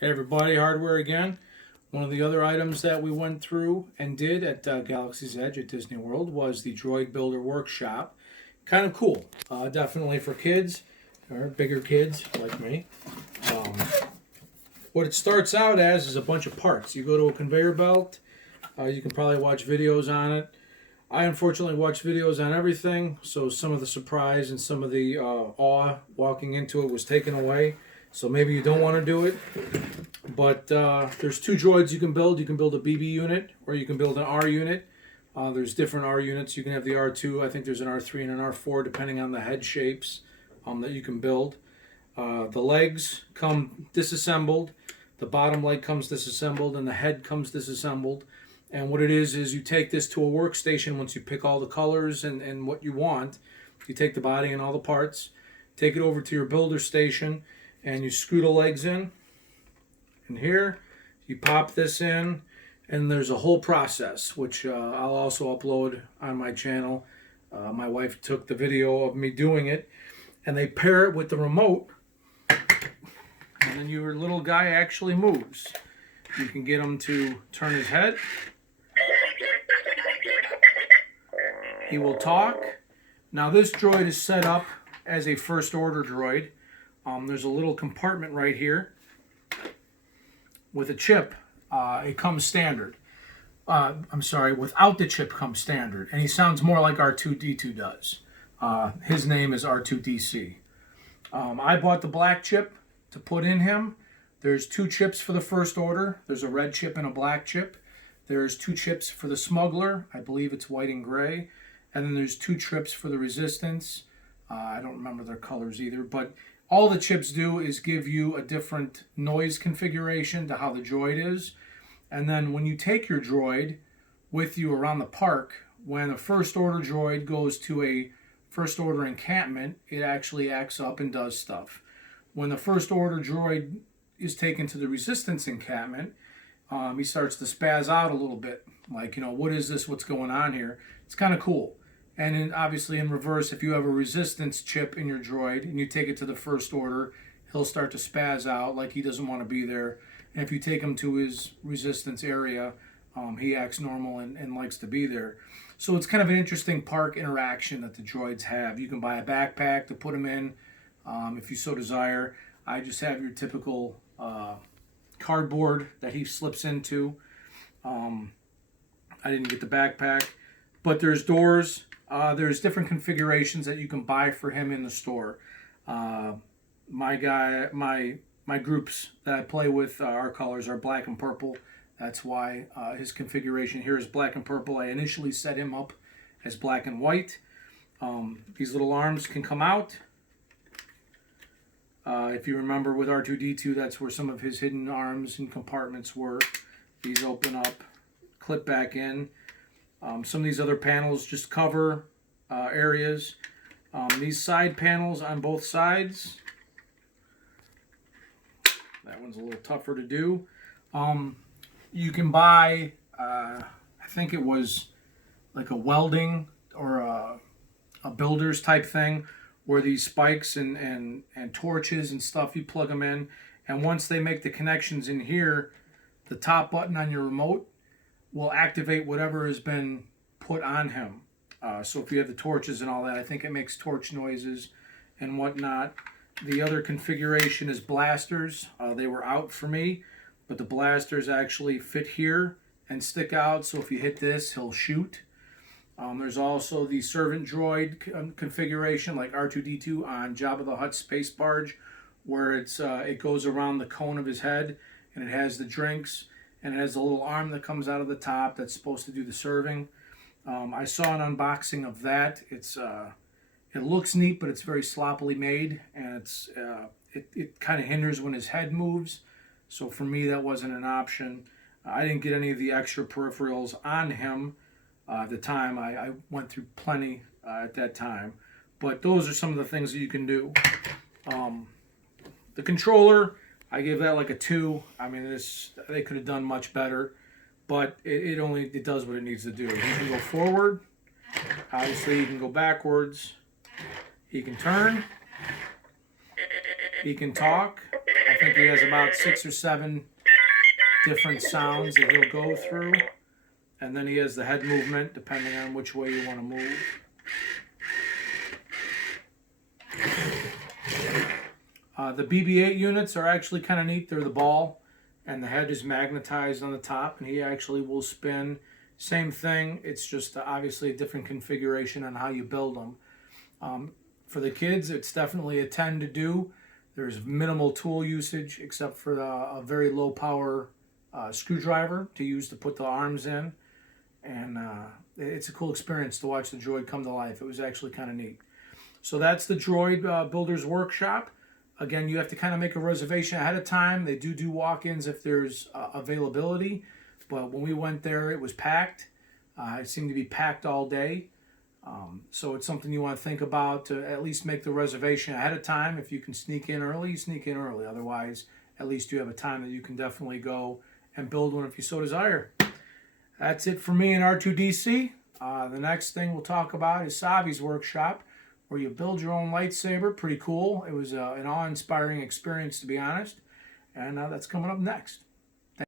Hey everybody, hardware again. One of the other items that we went through and did at Galaxy's Edge at Disney World was the Droid Builder Workshop. Kind of cool. Definitely for kids or bigger kids like me. Um, what it starts out as is a bunch of parts. You go to a conveyor belt. You can probably watch videos on it. I unfortunately watch videos on everything, so some of the surprise and some of the awe walking into it was taken away. So maybe you don't want to do it. But there's two droids you can build. You can build a BB unit or you can build an R unit. There's different R units. You can have the R2. I think there's an R3 and an R4 depending on the head shapes that you can build. The legs come disassembled. The bottom leg comes disassembled and the head comes disassembled. And what it is you take this to a workstation once you pick all the colors and what you want. You take the body and all the parts, take it over to your builder station, and you screw the legs in. And here, you pop this in, and there's a whole process, which I'll also upload on my channel. My wife took the video of me doing it, and they pair it with the remote, and then your little guy actually moves. You can get him to turn his head. He will talk. Now this droid is set up as a first order droid. There's a little compartment right here with a chip. It comes standard. I'm sorry, without the chip comes standard. And he sounds more like R2-D2 does. His name is R2-DC. I bought the black chip to put in him. There's two chips for the first order. There's a red chip and a black chip. There's two chips for the smuggler. I believe it's white and gray. And then there's two chips for the resistance. I don't remember their colors either. But all the chips do is give you a different noise configuration to how the droid is. And then when you take your droid with you around the park, when a first order droid goes to a first order encampment, it actually acts up and does stuff. When the first order droid is taken to the resistance encampment, he starts to spaz out a little bit. Like, what is this? What's going on here? It's kind of cool. And obviously in reverse, if you have a resistance chip in your droid and you take it to the first order, he'll start to spaz out like he doesn't want to be there. And if you take him to his resistance area, he acts normal and likes to be there. So it's kind of an interesting park interaction that the droids have. You can buy a backpack to put them in if you so desire. I just have your typical cardboard that he slips into. I didn't get the backpack, but there's doors. There's different configurations that you can buy for him in the store. My groups that I play with, our colors are black and purple. That's why his configuration here is black and purple. I initially set him up as black and white. These little arms can come out. If you remember with R2-D2, that's where some of his hidden arms and compartments were. These open up, clip back in. Some of these other panels just cover areas. These side panels on both sides, that one's a little tougher to do. You can buy, I think it was like a welding or a builder's type thing, where these spikes and torches and stuff, you plug them in, and once they make the connections in here, the top button on your remote will activate whatever has been put on him. So if you have the torches and all that, I think it makes torch noises and whatnot. The other configuration is blasters. They were out for me, but the blasters actually fit here and stick out, so if you hit this, he'll shoot. There's also the servant droid configuration like R2-D2 on Jabba the Hutt space barge, where it goes around the cone of his head, and it has the drinks, and it has a little arm that comes out of the top that's supposed to do the serving. I saw an unboxing of that. It looks neat, but it's very sloppily made, and it kind of hinders when his head moves. So for me, that wasn't an option. I didn't get any of the extra peripherals on him at the time. I went through plenty at that time. But those are some of the things that you can do. The controller, I gave that like a 2. I mean, they could have done much better, but it does what it needs to do. You can go forward. Obviously, you can go backwards. He can turn. He can talk. I think he has about 6 or 7 different sounds that he'll go through. And then he has the head movement, depending on which way you want to move. The BB-8 units are actually kind of neat. They're the ball, and the head is magnetized on the top, and he actually will spin. Same thing. It's just obviously a different configuration on how you build them. For the kids, it's definitely a 10 to do. There's minimal tool usage except for a very low power screwdriver to use to put the arms in. And it's a cool experience to watch the droid come to life. It was actually kind of neat. So that's the Droid Builders Workshop. Again, you have to kind of make a reservation ahead of time. They do walk-ins if there's availability. But when we went there, it was packed. It seemed to be packed all day. So it's something you want to think about, to at least make the reservation ahead of time. If you can sneak in early, sneak in early. Otherwise, at least you have a time that you can definitely go and build one if you so desire. That's it for me in R2DC. The next thing we'll talk about is Savi's workshop, where you build your own lightsaber. Pretty cool. It was an awe-inspiring experience, to be honest. And that's coming up next.